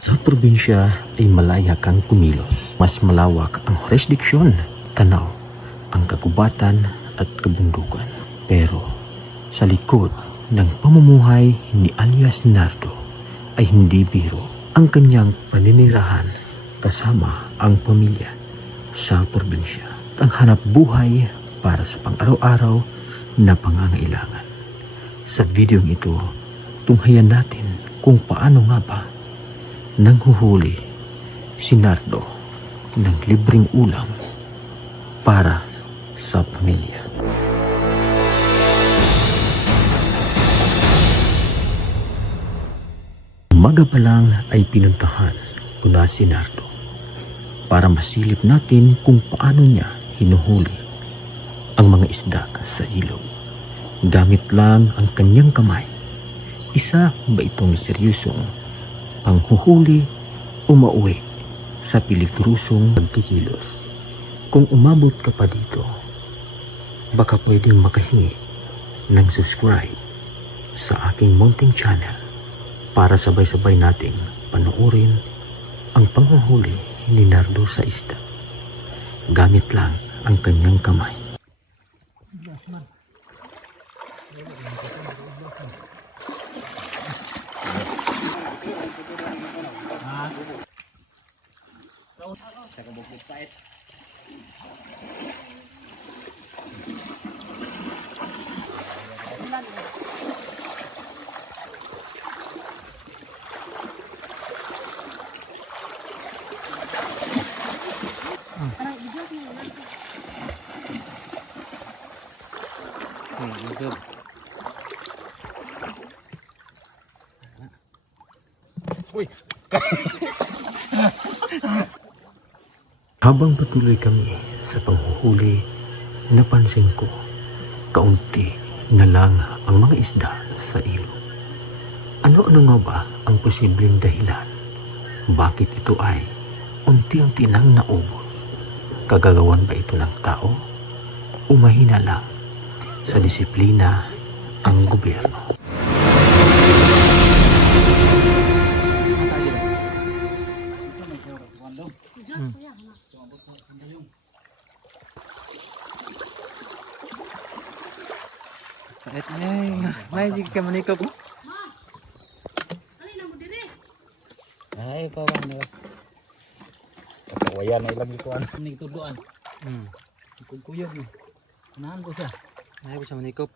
Sa probinsya ay malaya kang kumilos. Mas malawak ang jurisdiksyon, tanaw, ang kagubatan at kabundukan. Pero sa likod ng pamumuhay ni alias Nardo ay hindi biro ang kanyang paninirahan kasama ang pamilya sa probinsya. Ang hanap buhay para sa pang-araw-araw na pangangailangan. Sa videong ito, tunghayan natin kung paano nga ba nanghuhuli si Nardo ng libreng ulam para sa pamilya. Umaga pa lang ay pinuntahan ko na si Nardo para masilip natin kung paano niya hinuhuli ang mga isda sa ilog. Gamit lang ang kanyang kamay. Isa ba itong seryosong panghuhuli o mauwi sa piligrusong pagkikilos? Kung umabot ka pa dito, baka pwedeng makahingi ng subscribe sa aking munting channel para sabay-sabay nating panoorin ang panghuhuli ni Nardo sa isda. Gamit lang ang kanyang kamay. Uy. Habang patuloy kami sa panghuhuli, napansin ko kaunti na lang ang mga isda sa ilog. Ano-ano nga ba ang posibleng dahilan? Bakit ito ay unti-unti nang naubos? Kagagawan ba ito ng tao? O mahina lang sa disiplina ang gobyerno? May hindi ka manikap mo? Ay, kawan nila. Kawayan na ilang ikuan. Ini tuduan. Kuyog mo. Unahan ko siya. Ay, ko siya manikap.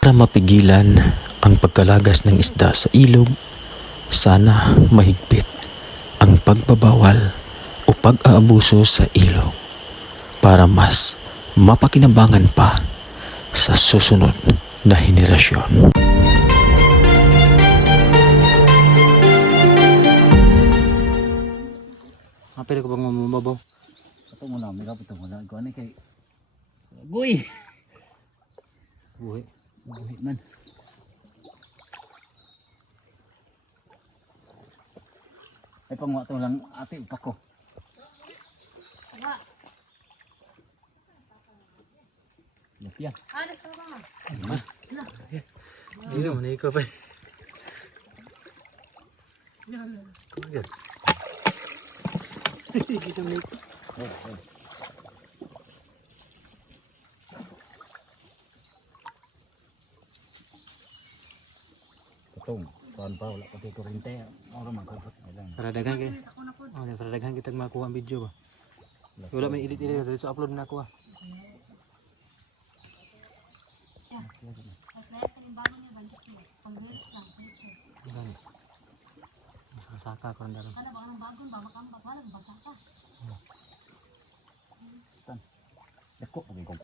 Para mapigilan ang pagkalagas ng isda sa ilog, sana mahigpit ang pagbabawal o pag-aabuso sa ilog para mas mapakinabangan pa sa susunod na henerasyon. Apel ko bang mababaw? Ito muna, may kapit ito muna. Ikaw kay Guy! Buhi man. Ay pang wato lang ate upak ko. Yapya. Ada sama. Ini manikap pa. Kita manikap. Tung, tuan pa wala pati kurente. Ora man ko. Para daghan kay. Oh, para daghan kita makuha ang video ba. Wala may edit-edit dito upload na ako ah. Saka ko ndaro. Ada bang bagun ba makam ba wala ba saka. Tan. Dako pagi ko.